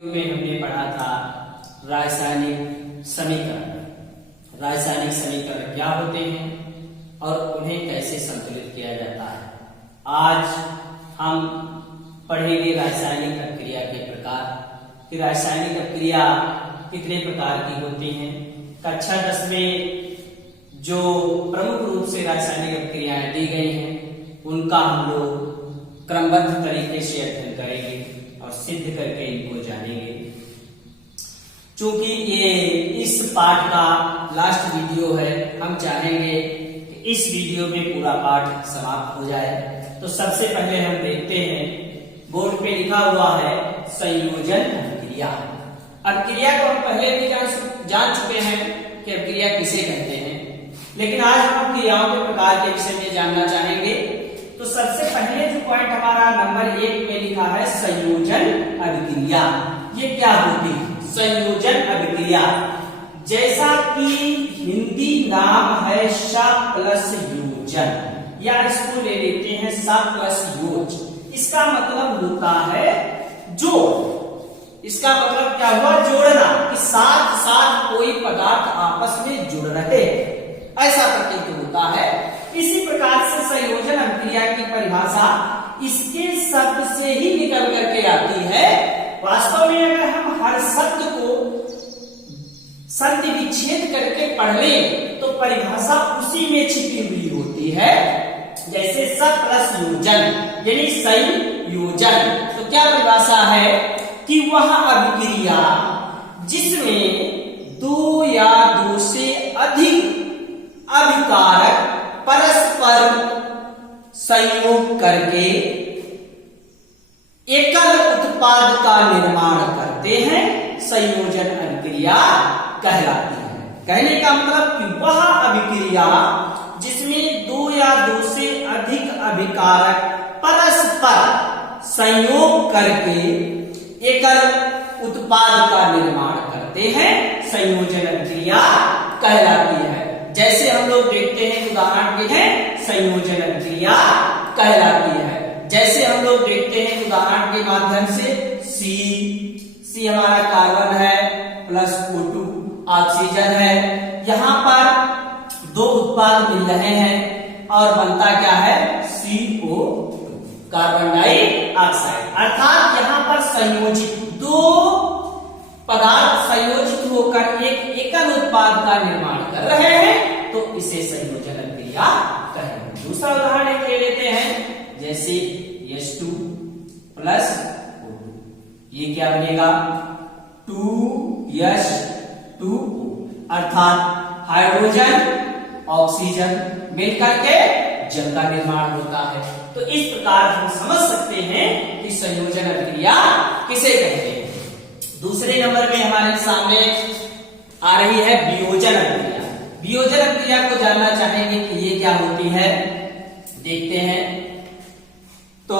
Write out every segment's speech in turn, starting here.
में हमने पढ़ा था रासायनिक समीकरण। रासायनिक समीकरण क्या होते हैं और उन्हें कैसे संतुलित किया जाता है। आज हम पढ़ेंगे रासायनिक अभिक्रिया के प्रकार कि रासायनिक अभिक्रिया कितने प्रकार की होती हैं। कक्षा 10 में जो प्रमुख रूप से रासायनिक अभिक्रियाएं दी गई हैं उनका हम लोग क्रमबद्ध तरीके से अध्ययन करेंगे और सिद्ध करके इनको जानेंगे। चूंकि ये इस पाठ का लास्ट वीडियो है, हम चाहेंगे कि इस वीडियो में पूरा पाठ समाप्त हो जाए। तो सबसे पहले हम देखते हैं, बोर्ड पे लिखा हुआ है संयोजन अभिक्रिया। अभिक्रिया को हम पहले भी जान चुके हैं कि अभिक्रिया किसे कहते हैं, लेकिन आज हम क्रियाओं के प्रकार के विषय में जानना चाहेंगे। तो सबसे पहले जो पॉइंट हमारा नंबर 1 में लिखा है संयोजन अभिक्रिया। ये क्या होती है संयोजन अभिक्रिया? जैसा कि हिंदी नाम है श प्लस योजन, या इसको ले लेते हैं स प्लस योज। इसका मतलब होता है जोड़। इसका मतलब क्या हुआ? जोड़ना, कि साथ साथ कोई पदार्थ आपस में जुड़ रहे, ऐसा प्रतीत होता है। इसी प्रकार से संयोजन अभिक्रिया की परिभाषा इसके शब्द से ही निकल करके आती है। वास्तव में अगर हम हर शब्द को संधि विच्छेद करके पढ़ लें तो परिभाषा उसी में छिपी हुई होती है। जैसे स प्लस योजन यानी संयोजन, तो क्या परिभाषा है कि वह अभिक्रिया जिसमें दो या दो से अधिक अभिकारक परस्पर संयोग करके एकल उत्पाद का निर्माण करते हैं, संयोजन अभिक्रिया कहलाती है। कहने का मतलब कि वह अभिक्रिया जिसमें दो या दो से अधिक अभिकारक परस्पर संयोग करके एकल उत्पाद का निर्माण करते हैं, संयोजन अभिक्रिया कहलाती है। जैसे हम लोग देखते हैं उदाहरण के हैं संयोजन अभिक्रिया कहलाती है। जैसे हम लोग देखते हैं उदाहरण के माध्यम से सी हमारा कार्बन है प्लस O2 ऑक्सीजन है। यहाँ पर दो उत्पाद मिल रहे हैं और बनता क्या है? CO2 carbon dioxide. अर्थात यहाँ पर संयोजित दो पदार्थ संयोजित होकर एक एकल उत्पाद का निर्माण कर रहे हैं, तो इसे संयोजन अभिक्रिया कहेंगे। दूसरा उदाहरण ले लेते हैं, जैसे H2 प्लस O2, ये क्या बनेगा? 2H2O, अर्थात हाइड्रोजन ऑक्सीजन मिलकर के जल का निर्माण होता है। तो इस प्रकार हम समझ सकते हैं कि संयोजन अभिक्रिया किसे कहते हैं। दूसरे नंबर में हमारे सामने आ रही है वियोजन अभिक्रिया। वियोजन अभिक्रिया को जानना चाहेंगे कि ये क्या होती है, देखते हैं। तो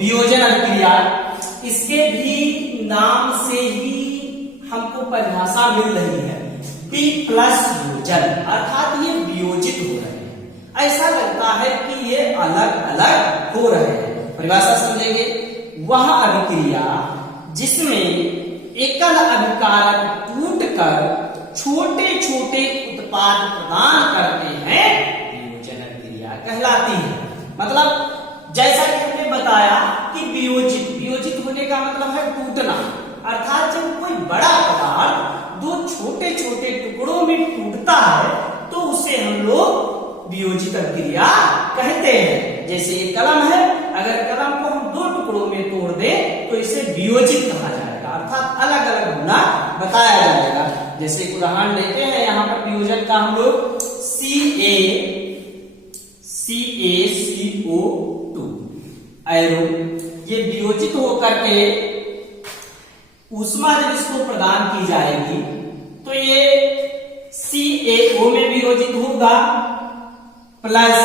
वियोजन अभिक्रिया, इसके भी नाम से ही हमको परिभाषा मिल रही है, बी प्लस योजन, अर्थात ये वियोजित हो रहे हैं। ऐसा लगता है कि ये अलग अलग हो रहे हैं। परिभाषा समझेंगे, वह अभिक्रिया जिसमें एकल अभिकारक टूटकर छोटे छोटे उत्पाद प्रदान करते हैं, वियोजन अभिक्रिया कहलाती है। मतलब जैसा कि हमने बताया कि वियोजित होने का मतलब है टूटना, अर्थात जब कोई बड़ा पदार्थ दो छोटे छोटे टुकड़ों में टूटता है तो उसे हम लोग वियोजित अभिक्रिया कहते हैं। जैसे ये कलम है, अगर कलम को हम दो टुकड़ों में तोड़ दें तो इसे वियोजित कहा जाएगा, अर्थात अलग अलग होना बताया जाएगा। जैसे उदाहरण लेते हैं, यहाँ पर वियोजन का हम लोग CaCO2 एरो, ये वियोजित होकर के ऊष्मा जब इसको प्रदान की जाएगी तो ये CaO में वियोजित होगा प्लस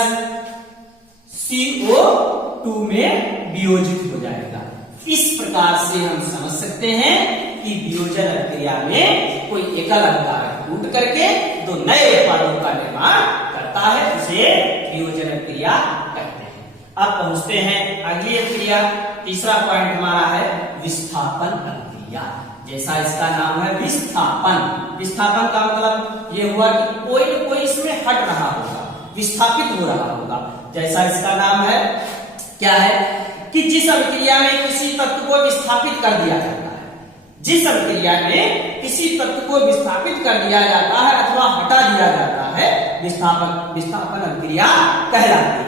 CO2 में वियोजित हो जाएगा। इस प्रकार से हम समझ सकते हैं कि वियोजन अभिक्रिया में कोई एकल अभिकारक टूट करके दो नए उत्पादों का निर्माण करता है, उसे वियोजन अभिक्रिया कहते हैं। अब पहुंचते हैं अगली अभिक्रिया। तीसरा पॉइंट हमारा है विस्थापन अभिक्रिया। अभिक्रिया। जैसा इसका नाम है विस्थापन। विस्थापन का मतलब ये हुआ कि कोई न कोई इसमें हट रहा होगा, विस्थापित हो रहा होगा। जैसा इसका नाम है क्या है कि जिस अभिक्रिया में किसी तत्व को विस्थापित कर दिया जाता है, जिस अभिक्रिया में किसी तत्व को विस्थापित कर दिया जाता है अथवा हटा दिया जाता है, विस्थापन अभिक्रिया कहलाती है।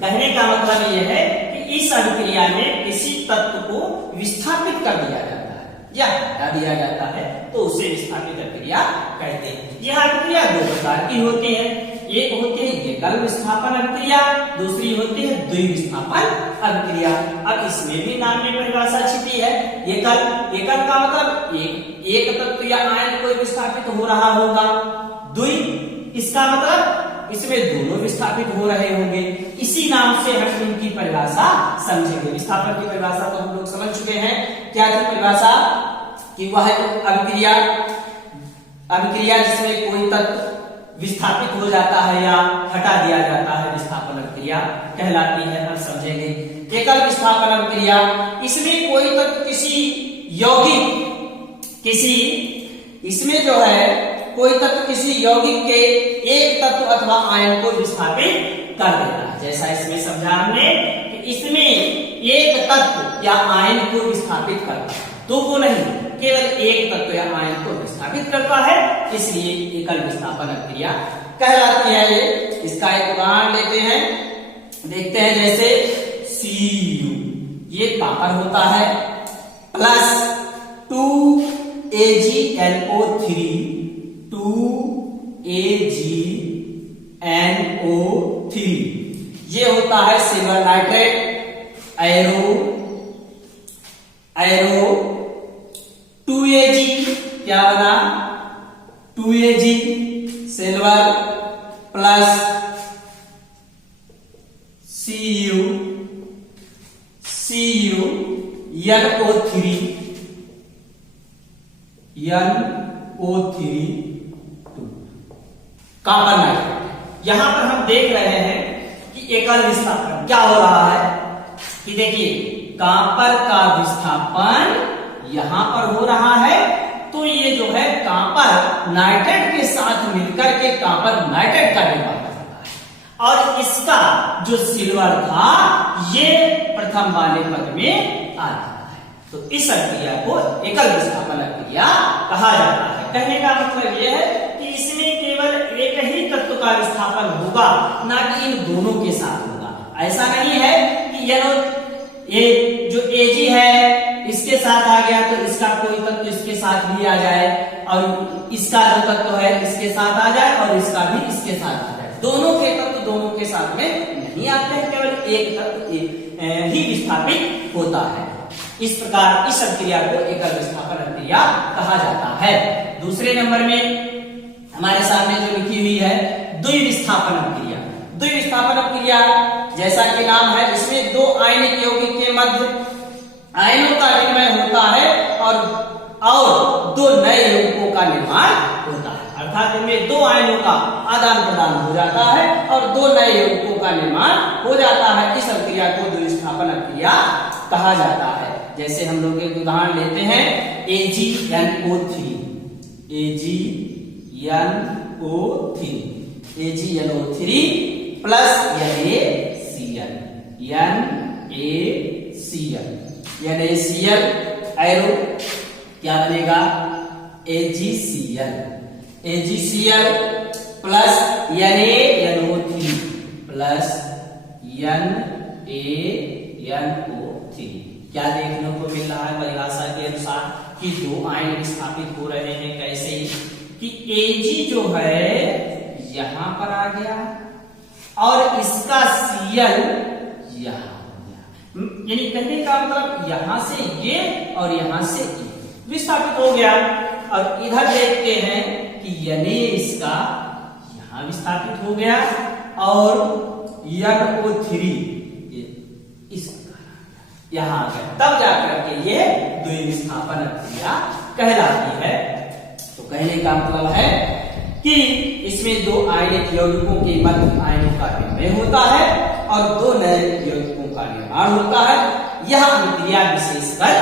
कहने का मतलब यह है कि इस अभिक्रिया में किसी तत्व को विस्थापित कर दिया जाता है या हटा दिया जाता है तो उसे विस्थापित अभिक्रिया कहते हैं। यह अभिक्रिया दो प्रकार की होती है, एक होती है एकल विस्थापन अभिक्रिया, दूसरी होती है द्विविस्थापन अभिक्रिया। अब इसमें भी नाम में परिभाषा छिपी है। एकल का मतलब एक तत्व या आयन कोई विस्थापित हो रहा होगा। द्वि इसका मतलब इसमें दोनों विस्थापित हो रहे होंगे। इसी नाम से हम उनकी परिभाषा समझेंगे। विस्थापन की परिभाषा तो हम लोग समझ चुके हैं। क्या थी परिभाषा कि वह अभिक्रिया जिसमें कोई तत्व विस्थापित हो जाता है या हटा दिया जाता है, विस्थापन अभिक्रिया कहलाती है। हम समझेंगे एकल विस्थापन अभिक्रिया, इसमें कोई तत्व इसमें जो है कोई तत्व किसी यौगिक के एक तत्व अथवा आयन को विस्थापित कर देता है। जैसा इसमें समझा हमने कि इसमें एक तत्व या आयन को विस्थापित करता है, दो को नहीं, केवल एक तत्व या आयन को विस्थापित करता है, इसलिए एकल विस्थापन अभिक्रिया कहलाती है। ये इसका एक उदाहरण लेते हैं, देखते हैं। जैसे Cu ये कॉपर होता है प्लस 2AgNO3 ये होता है सिल्वर नाइट्रेट। एरो 2Ag क्या बना 2Ag silver plus Cu NO3 copper nitrate. यहां पर हम देख रहे हैं कि एकल विस्थापन क्या हो रहा है कि देखिए कॉपर का विस्थापन यहां पर हो रहा है, तो ये जो है कॉपर नाइट्रेट के साथ मिलकर के कॉपर नाइट्रेट का निर्माण करता है और इसका जो सिल्वर था ये प्रथम वाले पद में आ जाता है। तो इस अभिक्रिया को एकल विस्थापन अभिक्रिया कहा जाता है। कहने का मतलब यह है कि इसमें केवल एक ही तत्व का विस्थापन होगा, ना कि इन दोनों के साथ होगा। ऐसा नहीं है कि ये जो Ag है इसके साथ आ गया तो इसका कोई तत्व इसके साथ भी आ जाए और इसका जो तत्व है इसके साथ आ जाए और इसका भी इसके साथ आ जाए। दोनों के तत्व दोनों के साथ में नहीं आते हैं, केवल एक तत्व ही विस्थापित होता है। इस प्रकार इस अभिक्रिया को एकल विस्थापन अभिक्रिया कहा जाता है। दूसरे नंबर में हमारे सामने जो लिखी हुई है द्विविस्थापन अभिक्रिया। द्विविस्थापन अभिक्रिया जैसा कि नाम है, इसमें दो आयनिक यौगिक के मध्य आयनों का विनिमय होता है और दो नए यौगिकों का निर्माण होता है। अर्थात इनमें दो आयनों का आदान प्रदान हो जाता है और दो नए यौगिकों का निर्माण हो जाता है। इस अभिक्रिया को द्विविस्थापन अभिक्रिया कहा जाता है। जैसे हम लोग एक उदाहरण लेते हैं AgNO3 प्लस NaCl एरो क्या बनेगा AgCl plus NaNO3 plus NaNO3। क्या देखने को मिल रहा है परिभाषा के अनुसार कि दो आयन विस्थापित हो रहे हैं। कैसे कि Ag जो है यहां पर आ गया और इसका Cl यहां हो गया, यानी कहने का मतलब यहां से ये और यहां से ये विस्थापित हो गया। और इधर देखते हैं कि Na इसका यहां विस्थापित हो गया और NO3 यहां आ गया, तब जाकर के ये द्विविस्थापन अभिक्रिया कहलाती है। तो कहने का मतलब है कि इसमें दो आयनिक यौगिकों के मध्य आयनों का विनिमय होता है और दो नए यौगिकों का निर्माण होता है। यह अभिक्रिया विशेषकर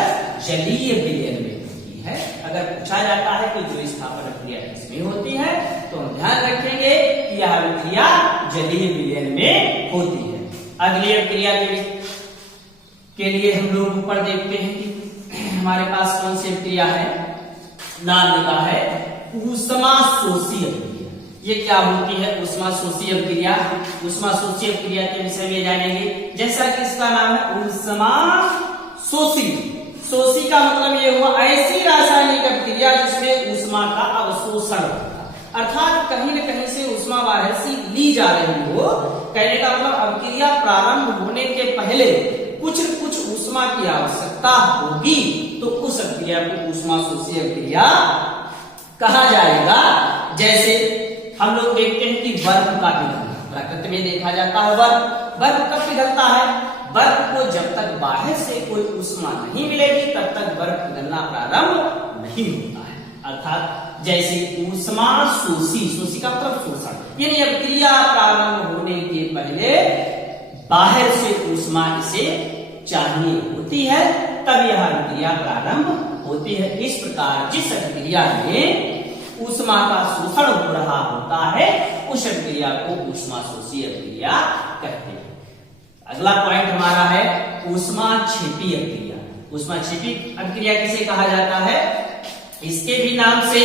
जलीय विलयन में होती है। अगर पूछा जाता है कि जो स्थापन क्रिया किसमें होती है तो हम ध्यान रखेंगे कि यह अभिक्रिया जलीय विलयन में होती है। अगली अभिक्रिया के लिए हम लोग ऊपर देखते हैं कि हमारे पास कौन सी अभिक्रिया है। नाम लिखा है ऊष्मा शोषी अभिक्रिया। ये क्या होती है ऊष्मा शोषी अभिक्रिया? ऊष्मा शोषी अभिक्रिया के विषय में जानेंगे। जैसा कि इसका नाम है ऊष्मा शोषी। शोषी का मतलब ये हुआ ऐसी रासायनिक अभिक्रिया जिसमें ऊष्मा का अवशोषण होता, अर्थात कहीं न कहीं से ऊष्मा बाहर से ली जा रही हो। कहने का मतलब अभिक्रिया प्रारंभ होने के पहले कुछ ऊष्मा की आवश्यकता होगी तो उस अभिक्रिया को ऊष्मा शोषी अभिक्रिया कहा जाएगा। जैसे हम लोग देखते हैं कि बर्फ का पिघलना, प्रकृति में देखा जाता है बर्फ कब पिघलता है? बर्फ को जब तक बाहर से कोई ऊष्मा नहीं मिलेगी तब तक बर्फ पिघलना प्रारंभ नहीं होता है। अर्थात जैसे ऊष्मा शोषी, शोषी का मतलब शोषण, यानी अभिक्रिया प्रारंभ होने के पहले बाहर से ऊष्मा इसे चाहिए होती है तब यह अभिक्रिया प्रारंभ होती है। इस प्रकार जिस अभिक्रिया में ऊष्मा का शोषण हो रहा होता है उस अभिक्रिया को ऊष्मा शोषी अभिक्रिया कहते हैं। अगला पॉइंट हमारा है ऊष्मा क्षेपी अभिक्रिया। ऊष्मा क्षेपी अभिक्रिया किसे कहा जाता है? इसके भी नाम से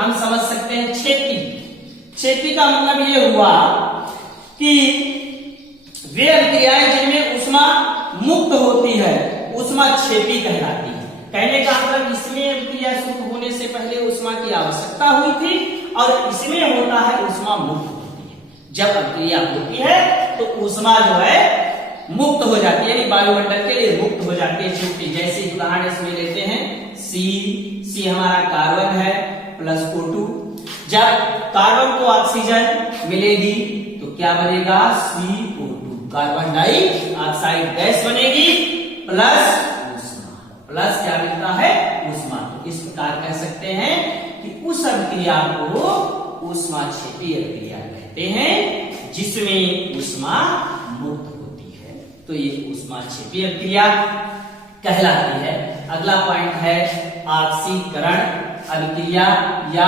हम समझ सकते हैं क्षेपी। क्षेपी का मतलब ये हुआ कि वे अभिक्रियाएं जिनमें ऊष्मा मुक्त होती है ऊष्मा क्षेपी कहलाती है। कहने का मतलब इसमें अभिक्रिया शुरू होने से पहले ऊष्मा की आवश्यकता हुई थी और इसमें होता है ऊष्मा मुक्त होती है। जब अभिक्रिया होती है तो ऊष्मा जो है मुक्त हो जाती है, यानी वायुमंडल के लिए मुक्त हो जाती है छुट्टी। जैसे उदाहरण इसमें लेते हैं सी हमारा कार्बन है प्लस O2। जब कार्बन को ऑक्सीजन मिलेगी तो क्या बनेगा? CO2, कार्बन डाइऑक्साइड गैस बनेगी प्लस ऊष्मा, प्लस क्या मिलता है? ऊष्मा। तो इस प्रकार कह सकते हैं कि उस अभिक्रिया को ऊष्मा क्षेपी अभिक्रिया कहते हैं जिसमें ऊष्मा मुक्त होती है, तो ये ऊष्मा क्षेपी अभिक्रिया कहलाती है। अगला पॉइंट है ऑक्सीकरण अभिक्रिया या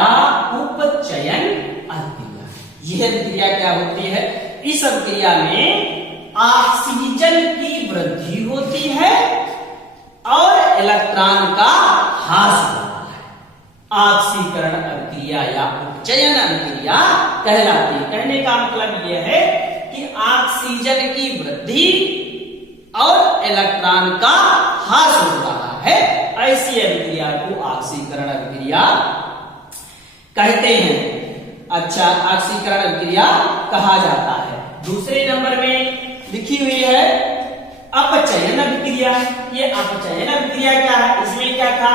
उपचयन अभिक्रिया। यह अभिक्रिया क्या होती है? इस अभिक्रिया में ऑक्सीजन की वृद्धि होती है और इलेक्ट्रॉन का ह्रास होता है। ऑक्सीकरण अभिक्रिया या उपचयन अभिक्रिया कहलाती है। कहने का मतलब यह है कि ऑक्सीजन की वृद्धि और इलेक्ट्रॉन का ह्रास हो रहा है, ऐसी अभिक्रिया को ऑक्सीकरण अभिक्रिया कहते हैं। अच्छा, ऑक्सीकरण अभिक्रिया कहा जाता है। दूसरे नंबर में लिखी हुई है अपचयन अभिक्रिया। ये अपचयन अभिक्रिया क्या है? इसमें क्या था?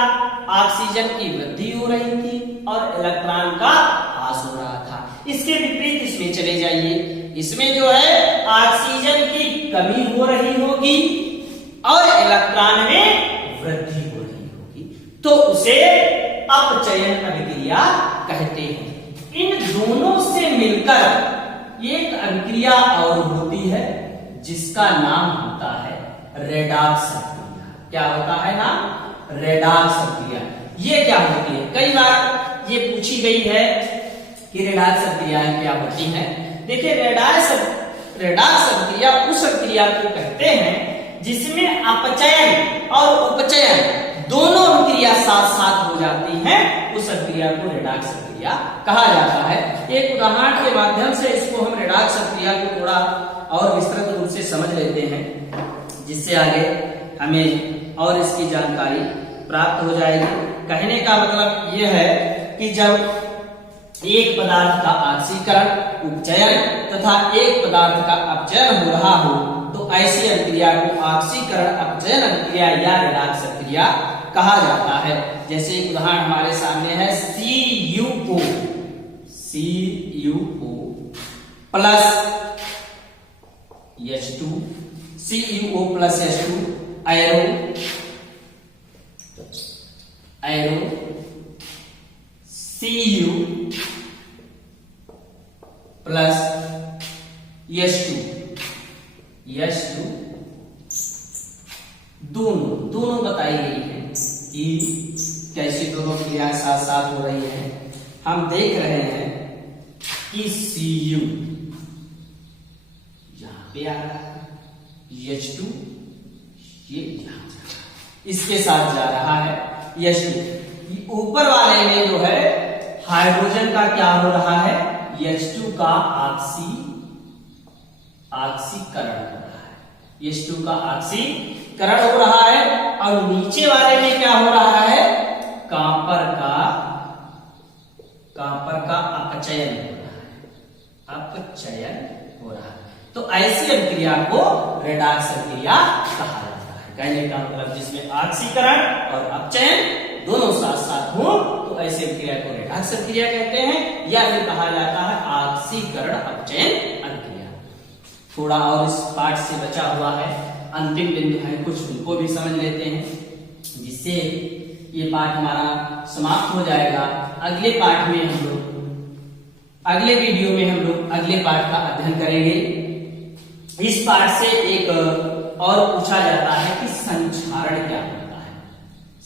ऑक्सीजन की वृद्धि हो रही थी और इलेक्ट्रॉन का ह्रास हो रहा था। इसके विपरीत इसमें चले जाइए, इसमें जो है ऑक्सीजन की कमी हो रही होगी और इलेक्ट्रॉन में वृद्धि हो रही होगी, तो उसे अपचयन अभिक्रिया कहते हैं। इन दोनों से मिलकर एक अभिक्रिया और होती है जिसका नाम होता है रेडॉक्स अभिक्रिया। क्या होता है नाम? रेडॉक्स अभिक्रिया। ये क्या होती है? कई बार ये पूछी गई है कि रेडॉक्स अभिक्रियाएं क्या होती हैं। देखिए, रेडॉक्स अभिक्रिया उस अभिक्रिया को कहते हैं जिसमें अपचयन और उपचयन दोनों अभिक्रिया साथ साथ हो जाती हैं, उस अभिक्रिया को रेडॉक्स अभिक्रिया कहा जाता है। एक उदाहरण के माध्यम से इसको हम रेडॉक्स अभिक्रिया को थोड़ा और विस्तृत रूप से समझ लेते हैं, जिससे आगे हमें और इसकी जानकारी प्राप्त हो जाएगी। कहने का मतलब यह है कि जब एक पदार्थ का ऑक्सीकरण, उपचयन तथा एक पदार्थ का अपचयन हो रहा हो तो ऐसी अभिक्रिया को ऑक्सीकरण अपचयन अभिक्रिया या रेडॉक्स अभिक्रिया कहा जाता है। जैसे एक उदाहरण हमारे सामने है CuO plus H2, CuO plus H2 arrow Cu plus H2 दोनों बताई गई है। कि कैसे दोनों क्रिया साथ साथ हो रही है। हम देख रहे हैं कि Cu यहां पे आ रहा है, H2 ये यहां जा रहा है, इसके साथ जा रहा है H2। ऊपर वाले में जो है हाइड्रोजन का क्या हो रहा है, H2 का ऑक्सीकरण हो रहा है, H2 का ऑक्सीकरण हो रहा है। और नीचे वाले में क्या हो रहा है, कॉपर का अपचयन हो रहा है, अपचयन हो रहा है। तो ऐसी अभिक्रिया को रेडॉक्स अभिक्रिया कहा जाता है। कहने का मतलब जिसमें ऑक्सीकरण और अपचयन दोनों साथ साथ हो तो ऐसी अभिक्रिया को रेडॉक्स अभिक्रिया कहते हैं, या फिर कहा जाता है ऑक्सीकरण अपचयन अभिक्रिया। थोड़ा और इस पाठ से बचा हुआ है, अंतिम बिंदु है कुछ, उनको भी समझ लेते हैं, जिससे ये पाठ हमारा समाप्त हो जाएगा। अगले पाठ में हम लोग, अगले वीडियो में हम लोग अगले पाठ का अध्ययन करेंगे। इस पाठ से एक और पूछा जाता है कि संक्षारण क्या होता है।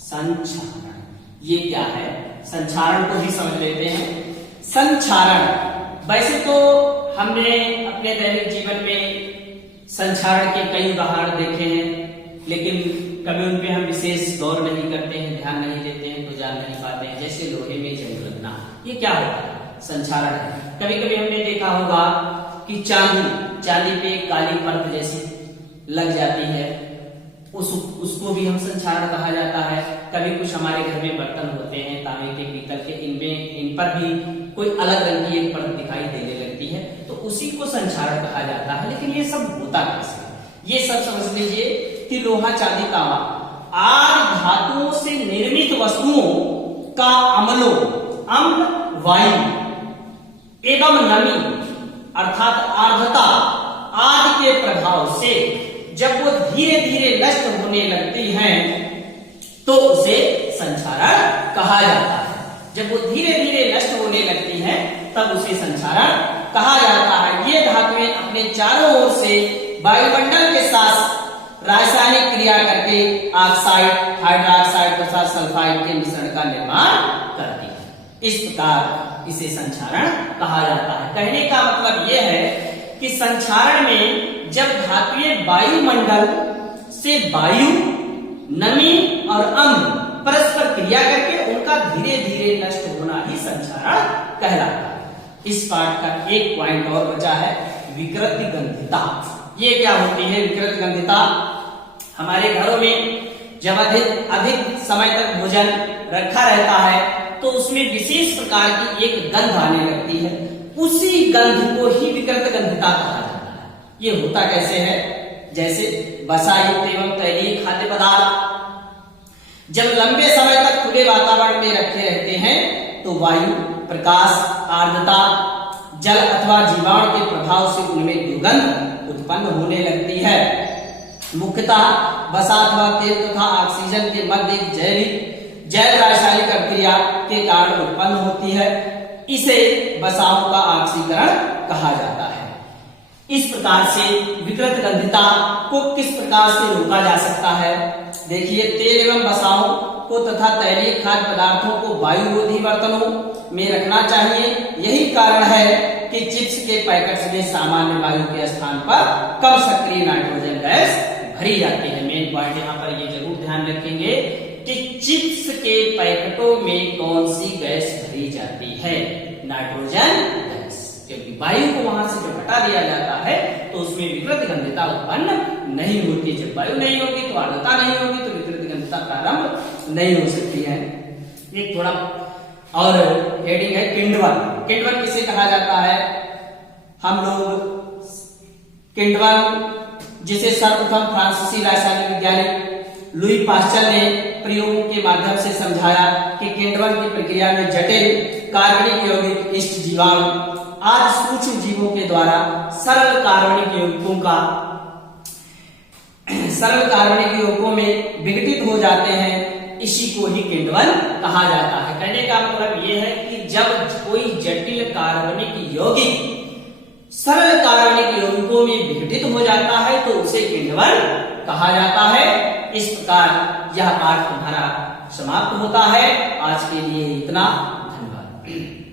संक्षारण ये क्या है, संक्षारण को भी समझ लेते हैं। संक्षारण, वैसे तो हमने अपने दैनिक जीवन में संक्षारण के कई उदाहरण देखे हैं, लेकिन कभी उन पे हम विशेष गौर नहीं करते हैं, ध्यान नहीं देते हैं, तो जान नहीं पाते हैं। जैसे लोहे में जंग लगना, ये क्या होता है, संक्षारण है। कभी कभी हमने देखा होगा कि चांदी पे काली परत जैसी लग जाती है, उसको भी हम संक्षारण कहा जाता है। कभी कुछ हमारे घर में बर्तन होते हैं तांबे के, पीतल के, इन पर भी कोई अलग रंग की एक परत दिखाई देने लगती है, तो उसी को संक्षारण कहा जाता है। लेकिन ये सब होता कैसे, ये सब समझ लीजिए कि लोहा, चांदी, तांबा आदि धातुओं से निर्मित वस्तुओं का अम्ल, वायु एवं नमी अर्थात आर्द्रता आदि के प्रभाव से जब वो धीरे धीरे नष्ट होने लगती हैं तो उसे संक्षारण कहा जाता है। जब वो धीरे धीरे नष्ट होने लगती हैं तब उसे संक्षारण कहा जाता है। ये धातुएं अपने चारों ओर से वायुमंडल के साथ रासायनिक क्रिया करके ऑक्साइड, हाइड्रोक्साइड तथा सल्फाइड के मिश्रण का निर्माण करती है। इस प्रकार इसे संक्षारण कहा जाता है। कहने का मतलब यह है कि संक्षारण में जब धातुएं वायुमंडल से वायु, नमी और अम्ल परस्पर क्रिया करके उनका धीरे धीरे नष्ट होना ही संक्षारण कहलाता है। इस पाठ का एक पॉइंट और बचा है, विकृति गंधिता। ये क्या होती है विकृति गंधिता? हमारे घरों में जब अधिक समय तक भोजन रखा रहता है तो उसमें विशेष प्रकार की एक गंध आने लगती है, उसी गंध को ही विकृत गंधिता कहा जाता है। ये होता कैसे है, जैसे वसायुक्त एवं तैलीय खाद्य पदार्थ जब लंबे समय तक खुले वातावरण में रखे रहते हैं तो वायु, प्रकाश, आर्द्रता, जल अथवा जीवाणु के प्रभाव से उनमें दुर्गंध उत्पन्न होने लगती है। मुख्यतः वसा अथवा तेल तथा ऑक्सीजन के मध्य एक जैव रासायनिक अभिक्रिया के कारण उत्पन्न होती है। इसे वसाओं का ऑक्सीकरण कहा जाता है। इस प्रकार से विकृत गंधिता को किस प्रकार से रोका जा सकता है? देखिए, तेल एवं वसाओं को तथा तैलीय खाद्य पदार्थों को वायुरोधी बर्तनों में रखना चाहिए। यही कारण है कि चिप्स के पैकेट्स में सामान्य वायु के स्थान पर कम सक्रिय नाइट्रोजन गैस भरी जाती है। मेन पॉइंट यहाँ पर ये जरूर ध्यान रखेंगे कि चिप्स के पैकेटों में कौन सी गैस भरी जाती है? नाइट्रोजन गैस, क्योंकि वायु को वहां से जब हटा दिया जाता है तो उसमें विकृत गंधिता उत्पन्न नहीं होती। जब वायु नहीं होगी तो आर्द्रता नहीं होगी तो विकृत गंधिता प्रारंभ नहीं हो सकती है। एक थोड़ा और हेडिंग है किण्वन। किण्वन किसे कहा जाता है? हम लोग किण्वन, जिसे सर्वप्रथम फ्रांसीसी रासायनिक वैज्ञानिक लुई पास्चर ने प्रयोगों के माध्यम से समझाया कि किण्वन की प्रक्रिया में जटिल कार्बनिक यौगिक, इष्ट जीवाणु आज सूक्ष्म जीवों के द्वारा सरल कार्बनिक यौगिकों में विघटित हो जाते हैं। इसी को ही किण्वन कहा जाता है। कहने का मतलब यह है कि जब कोई जटिल कार्बनिक यौगिक सरल कार्बनिक यौगिकों में विघटित हो जाता है तो उसे किण्वन कहा जाता है। इस प्रकार यह पाठ हमारा समाप्त होता है। आज के लिए इतना, धन्यवाद।